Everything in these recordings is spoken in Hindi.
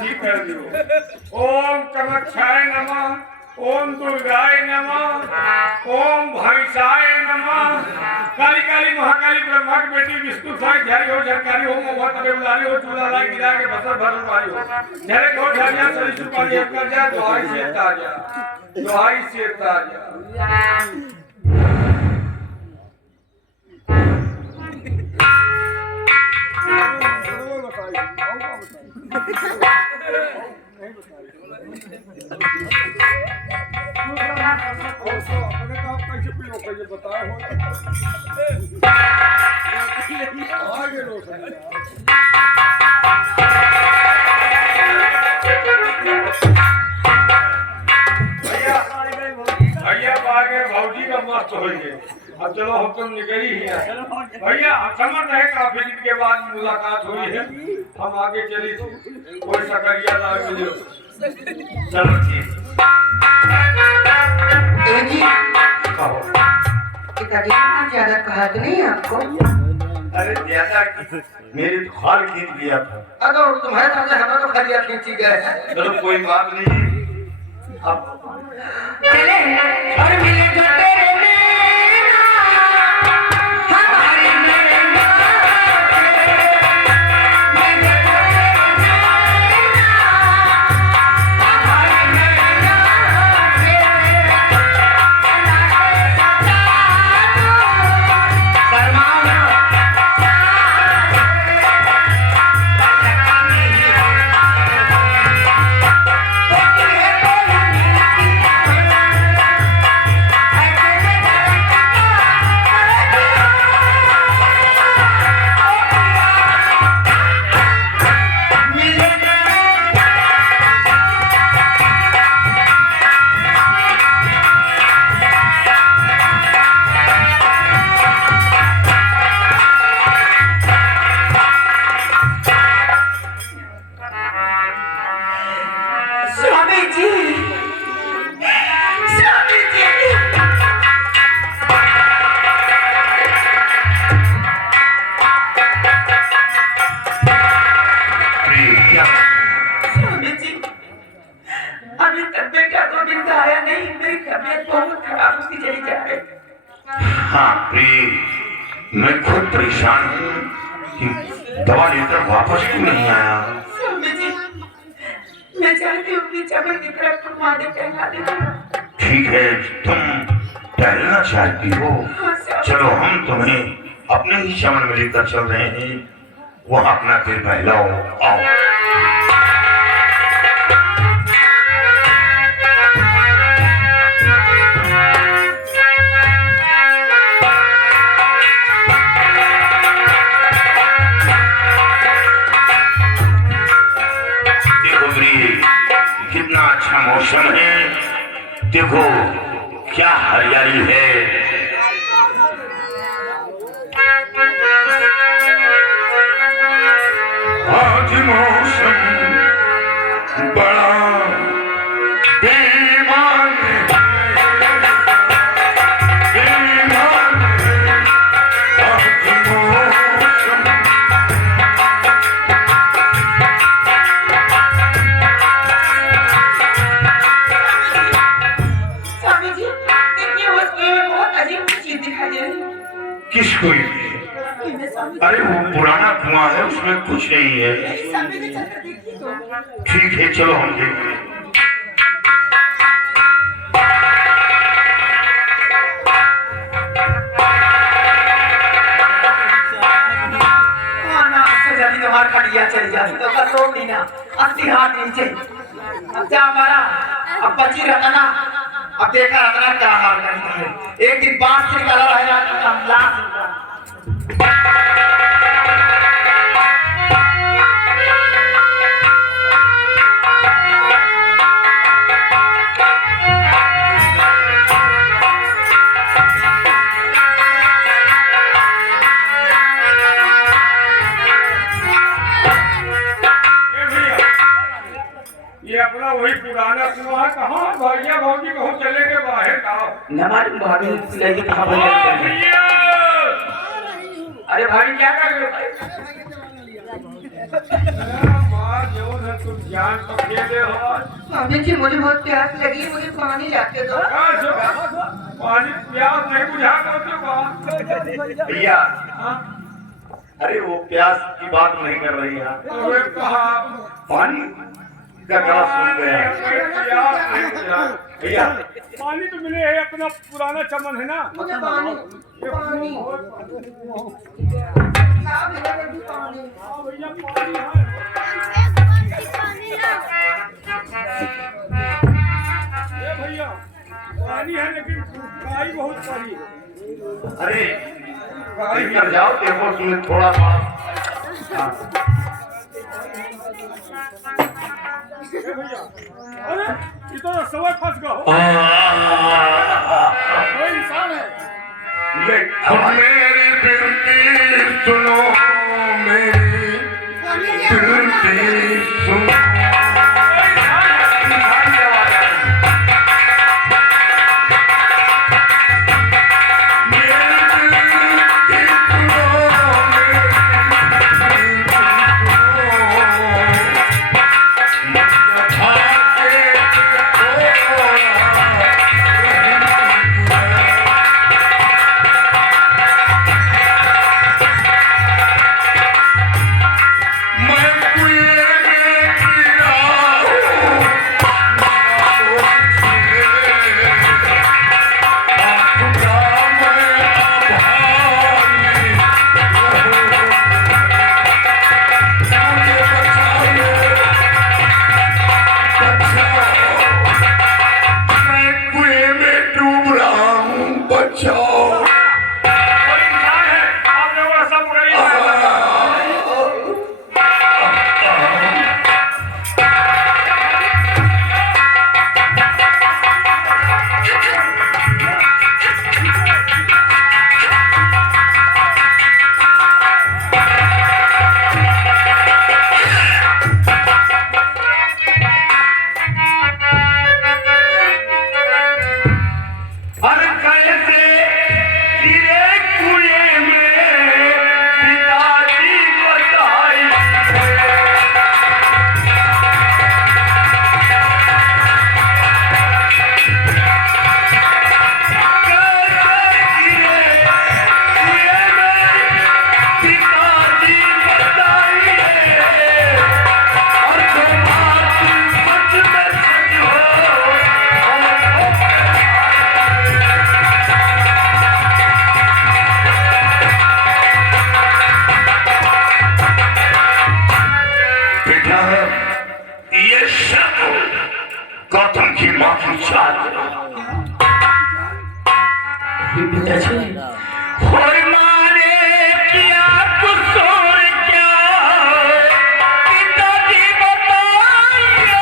ठीक कर दियो। ओम कामाक्षाय नमः, ओम दुर्गाय नमः, ओम भविष्याय नमः। काली काली महाकाली ब्रह्मा की बेटी विष्णु साई झारी हो झरकारी हो मोहत अबे बुलारी हो चूल्हा लाई गिरा के बसर भरन वाली हो झरे घोट झारिया सरिसु पाली एक कर जा दुहाई से ताजा दुहाई से ताजा। अब चलो हम तो निकल ही है भैया। समझ रहे काफी दिन के बाद मुलाकात हुई है, हम आगे चली कोई सकरिया ना मिले। चलो ठीक ज्यादा कहा तो नहीं आपको? अरे ज्यादा मेरे तो हाल खींच दिया था। अगर तुम्हारे सामने हमारा तो खलिया खींची गए हैं। चलो कोई बात नहीं, अब चले और मिले जो तेरे हाँ प्रिय, मैं खुद परेशान हूँ कि दवा लेकर वापस क्यों नहीं आया। मैं चाहती हूँ कि चमन की तरफ घुमा दे टहला दे। ठीक है, तुम टहलना चाहती हो, चलो हम तुम्हें अपने ही चमन में लेकर चल रहे हैं, वहाँ अपना दिल बहलाओ। आओ कितना अच्छा मौसम है, देखो क्या हरियाली है। आज मौसम बड़ा बेईमान किसको? अरे वो पुराना कुआं है, उसमें कुछ नहीं है। ठीक है, चलो हम देखते हैं। खड़िया चली जाती तो कर रो दी ना, अस्सी हाथ नीचे। अब क्या हमारा अब बची रतना, अब देखा रतना क्या हाल करती है। एक दिन बांस से निकाला रहेगा तो हम लाश अपना वही पुराना कुआं है। कहाँ भैया भौजी कहो चले गए बाहर का हमारी भाभी लेके कहाँ भैया। अरे भाई क्या कर रहे हो? माँ जो है तुम जान तो खेले हो। स्वामी जी मुझे बहुत प्यास लगी, मुझे पानी लाके दो। पानी प्यास नहीं बुझा करते बात। भैया अरे वो प्यास की बात नहीं कर रही है, अरे कहा पानी का गला सूख गया। प्यास नहीं बुझा। भैया पानी तो मिले है, अपना पुराना चमन है ना। मुझे पानी पानी ला भैया जल्दी पानी। हाँ भैया पानी है। ए भैया पानी है लेकिन काई बहुत पड़ी है। अरे कर जाओ, देखो तुम्हें थोड़ा सा। हाँ। ए भैया अरे ये तो सवाल फंस गया हो। कोई इंसान है। मेरी बिनती सुनो, मेरी बिनती सुनो। गौतम की माफी चाहते और माने किया कुसूर क्या पिताजी बताइए।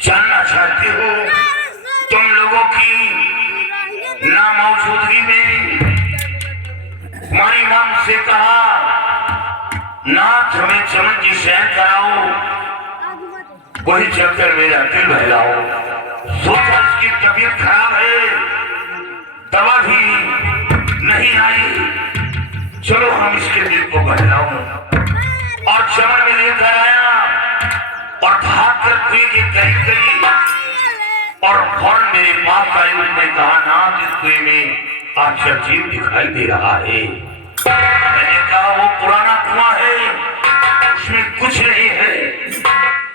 जानना चाहते हो तुम लोगों की नामौजूदगी में हमारी नाम से कहा नाथ हमें चमन की शहर कराओ, वही चलकर मेरा दिल बहलाओ। सोचा इसकी तबीयत खराब है, दवा भी नहीं आई, चलो हम इसके दिल को बहलाओ। और चमन में लेकर आया और भाग कर कुएं के करीब गई और फौरन मेरे पास आई। उसने कहा नाथ इस कुएं में आपका जीव दिखाई दे रहा है। मैंने कहा वो पुराना कुआं है, उसमें कुछ नहीं है।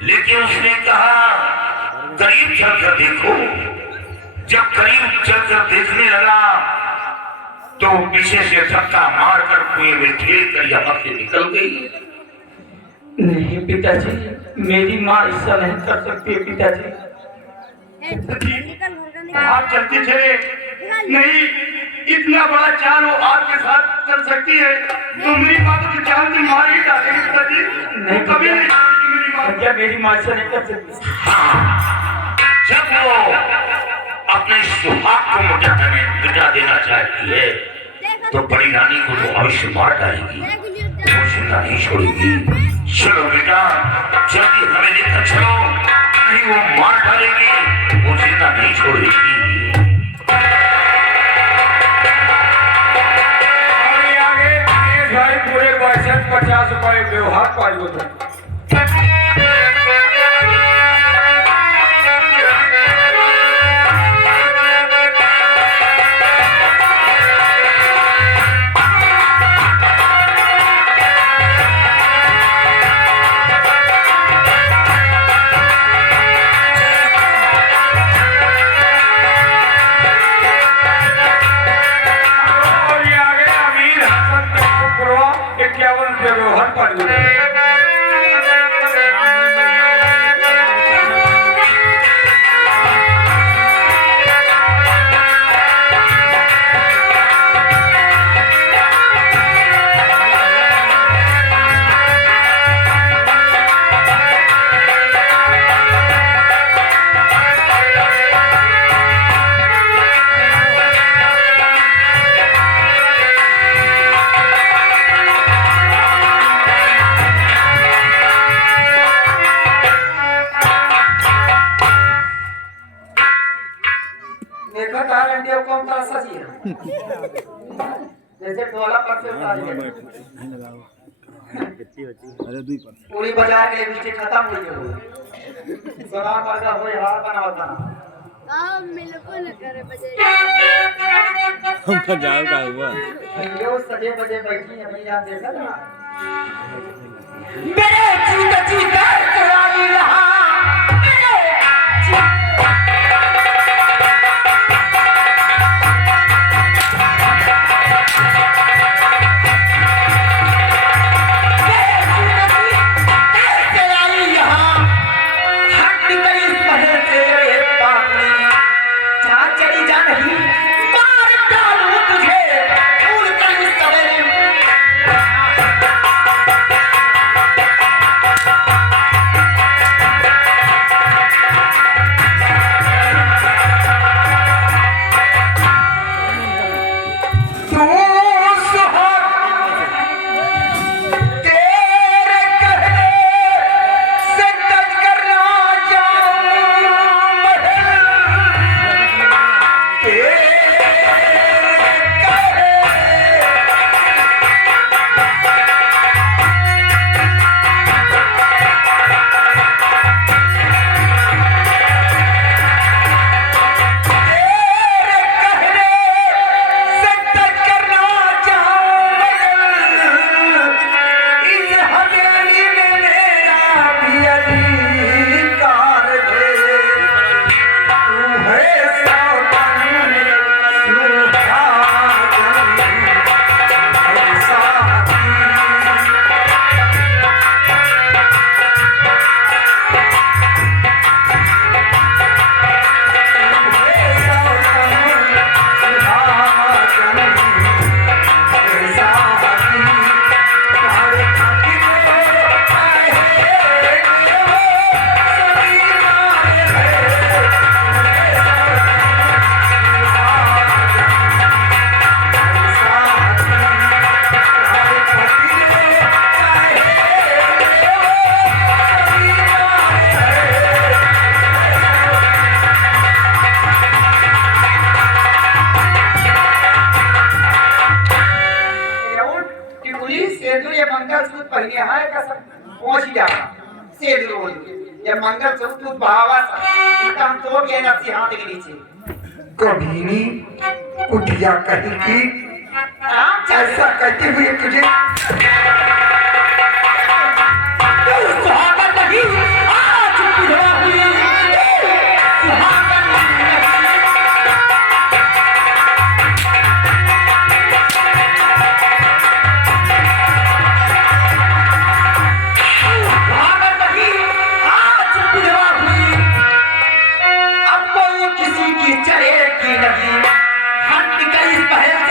लेकिन उसने कहा करीब चलकर देखो। जब करीब चलकर देखने लगा तो पीछे से धक्का मारकर कुएं में ठेल कर यहाँ से निकल गई। नहीं पिताजी, मेरी माँ ऐसा नहीं कर सकती है पिताजी। आप चलते चले नहीं, इतना बड़ा चाल वो आपके साथ चल सकती है तो मेरी माँ तो जान से मार ही डालेगी पिताजी। नहीं, कभी नहीं छोड़ेगी मेरी माँ। भैया मेरी माँ से नहीं कर सकती। हाँ, जब वो अपने सुहाग को मिटा देना चाहती है तो बड़ी रानी को तो अवश्य मार डालेगी, वो जिंदा नहीं छोड़ेगी। चलो बेटा जल्दी हमें लेकर चलो, नहीं वो मार डालेगी, वो जिंदा नहीं छोड़ेगी। भाई पूरे 50 रुपए व्यवहार पाई होता व्यवहार पाई जैसे टोला पर से पूरी बाजार के लिपस्टिक खत्म हुई है, सोना का हो हार बनाओ था बिल्कुल करे बजे हमका जाओ का हुआ ये सजे बजे बैठी है भैया देखा ना मेरे जीत जीत कराई रहा मंगलसूत्र भावा हम तोड़ के नफसी हाथ के नीचे कभी कुटिया कहीं की ऐसा कहते हुए तुझे सुहागन नहीं आज विधवा हुई सुहागन चलेगी नहीं हट गई इस पहल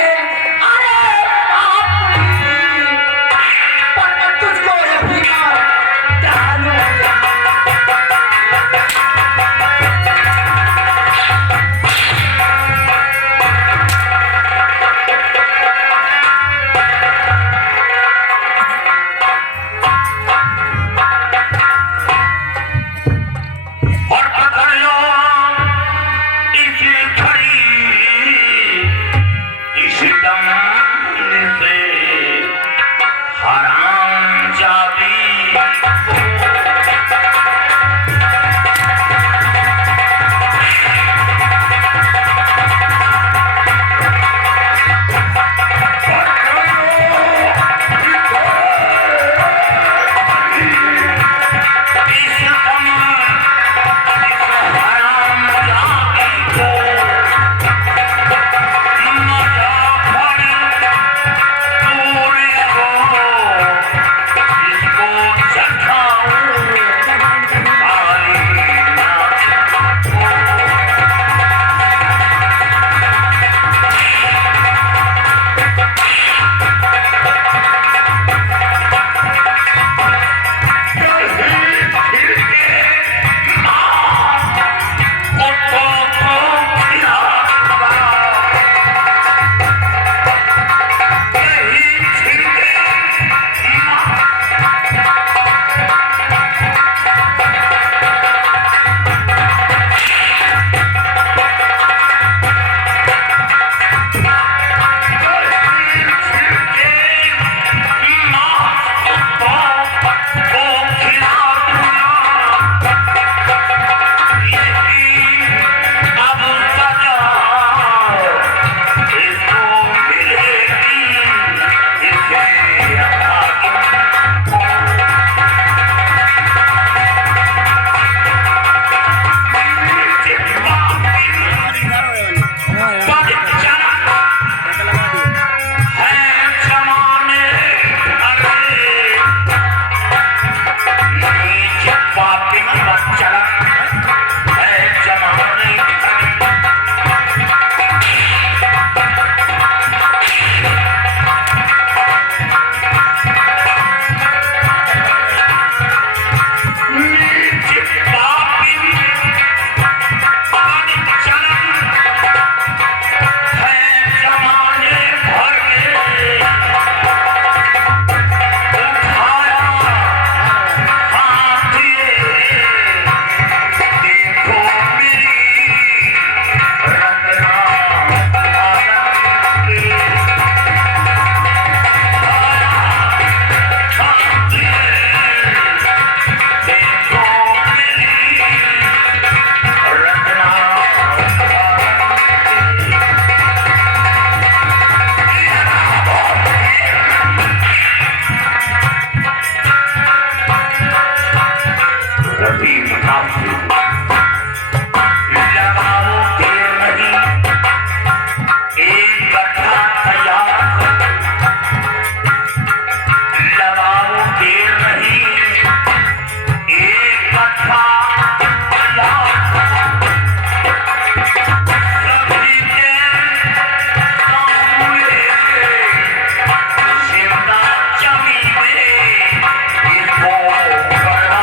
मेरी मुसाफिर लगाओ देर नहीं, एक गड्ढा तैयार कर, लगाओ देर नहीं, एक गड्ढा तैयार कर। सभी के सामने जिंदा जमी में इसको खड़ा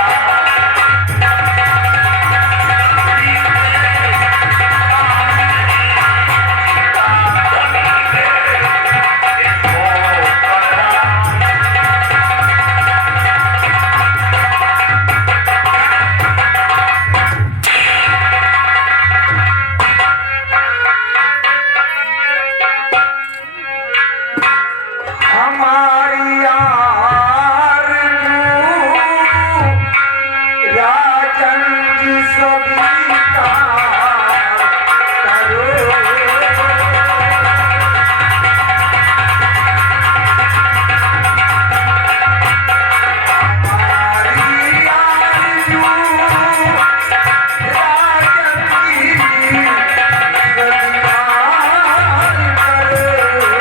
हमारी आरज़ू राजन जी सविता करो। हमारी आरज़ू राजन जी सविता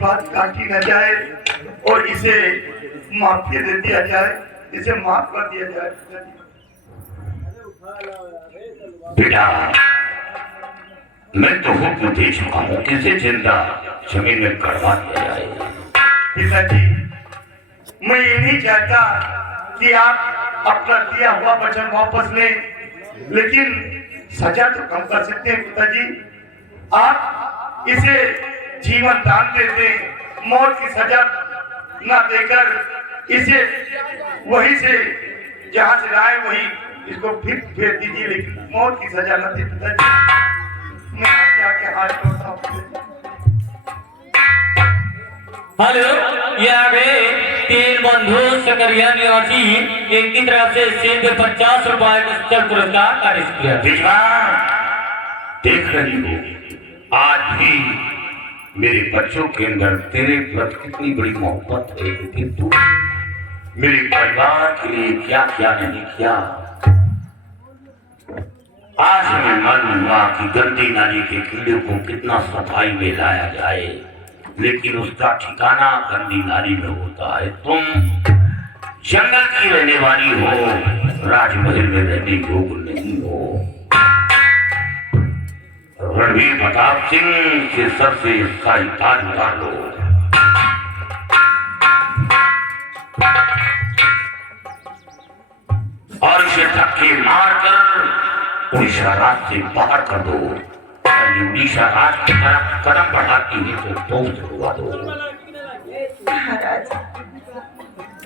बात काटी न जाए और इसे माफी दे दिया जाए, इसे माफ कर दिया जाए। बेटा, मैं तो हुक्म दे चुका हूँ, इसे जिंदा जमीन में गड़वा दिया जाए। पिताजी, मैं ये नहीं चाहता कि आप अपना दिया हुआ वचन वापस लें, लेकिन सजा तो कम कर सकते हैं पिताजी। आप इसे जीवन दान दे दें, मौत की सजा न देकर इसे वहीं से जहां से लाए वहीं इसको फिर भेज दीजिए, लेकिन मौत की सजा न दे पिताजी। मैं हत्या के हाथ जोड़ता हूँ। हेलो, यहाँ पे 3 बंधु सकरिया निवासी इनकी तरफ से सिर्फ 50 रुपए का चल पुरस्कार कार्य किया। बिजवा, देख रही हो आज भी मेरे बच्चों के अंदर तेरे प्रति कितनी बड़ी मोहब्बत है, लेकिन तू मेरे परिवार के लिए क्या क्या नहीं किया। आज हमें मालूम हुआ कि गंदी नाली के कीड़े को कितना सफाई में लाया जाए, लेकिन उसका ठिकाना गंदी नाली में होता है। तुम जंगल की रहने वाली हो, राजमहल में रहने योग्य नहीं हो। रणवीर प्रताप सिंह के सर से शाही ताज उतार लो और इसे धक्के मारकर उड़ीसा राज से बाहर कर दो। उड़ीसा राज की तरफ कदम बढ़ाती है तो दोस्त हुआ दो। महाराज,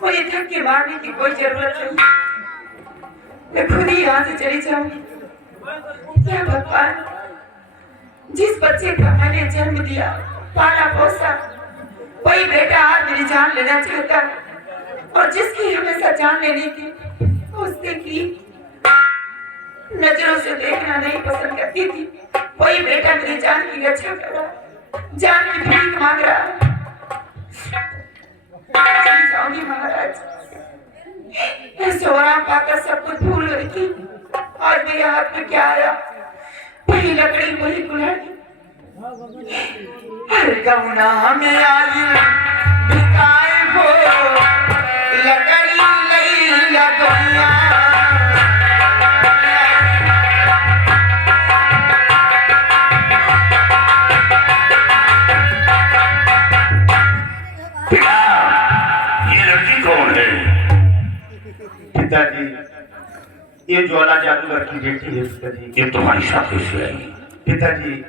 मुझे धक्के मारने की कोई जरूरत नहीं, मैं खुद ही यहाँ से चली जाऊंगी। क्या भगवान, जिस बच्चे का मैंने जन्म दिया, पाला पोसा, वही बेटा आज मेरी जान लेना चाहता है, और जिसकी हमेशा जान लेने की उसने की नजरों से देखना नहीं पसंद करती थी, वही बेटा मेरी जान की रक्षा कर रहा, जान की भीख मांग रहा। चली जाऊंगी महाराज, मैं सोरा पाकर सब कुछ भूल गई थी। आज मेरे हाथ में क्या आया, वही लकड़ी वही कुल्हाड़ी। हर गौना में आई बिकाए हो लकड़ी लई लगैया। ये लड़की कौन है? पिताजी, ये ज्वाला जादूगर की बेटी है पिताजी। ये तुम्हारी शादी से आई? पिताजी,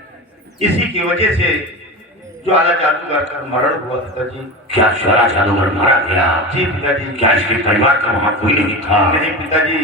इसी की वजह से ज्वाला जादूगर का मरण हुआ पिताजी। क्या ज्वाला जादूगर मारा गया? जी पिताजी। क्या इसके परिवार का वहाँ कोई नहीं था? नहीं पिताजी,